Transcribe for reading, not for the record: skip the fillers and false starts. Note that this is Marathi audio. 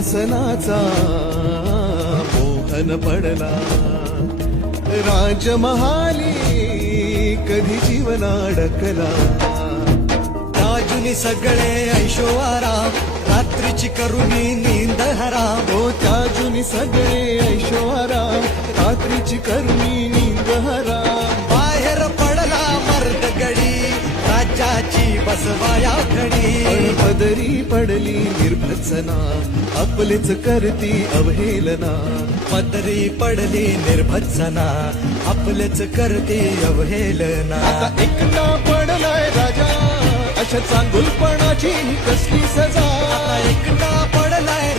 सिंहासनाचा मोहन पडला राजमहाली कधी जीवन अडकला राजुनी सगळे ऐशोआराम रात्रीची करुणी नींद हराम हो त्याजुनी सगळे ऐशोआराम रात्रीची करुणी नींद हराम बाहेर पडला मर्द गडी राज्याची बसवाया घडी पदरी पडली निर्भत्सना आपलेच करती अवहेलना पदरी पडली निर्भत्सना आपलेच करते अवहेलना आता एकटा पडलाय राजा अशा चांगुलपणाची कसली सजा आता एकटा पडलाय